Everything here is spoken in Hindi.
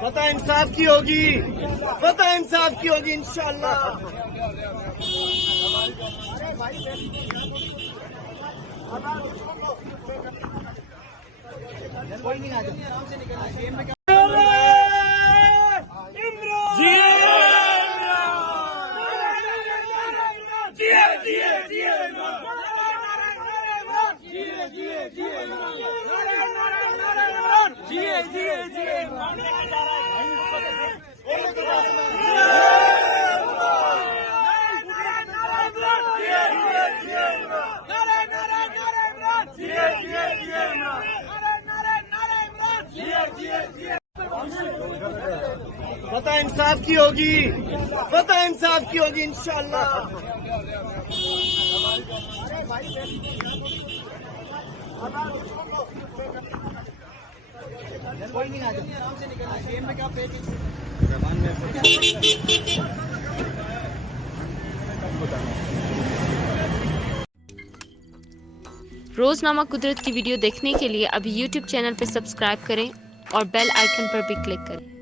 फतह इंसाफ की होगी, फतह इंसाफ की होगी इंशाअल्लाह। कोई नहीं आ जाए। फतह इंसाफ की होगी, फतह इंसाफ की होगी इंशाअल्लाह। कोई नहीं आ जाए। रोजनामा कुदरत की वीडियो देखने के लिए अभी YouTube चैनल पर सब्सक्राइब करें और बेल आइकन पर भी क्लिक करें।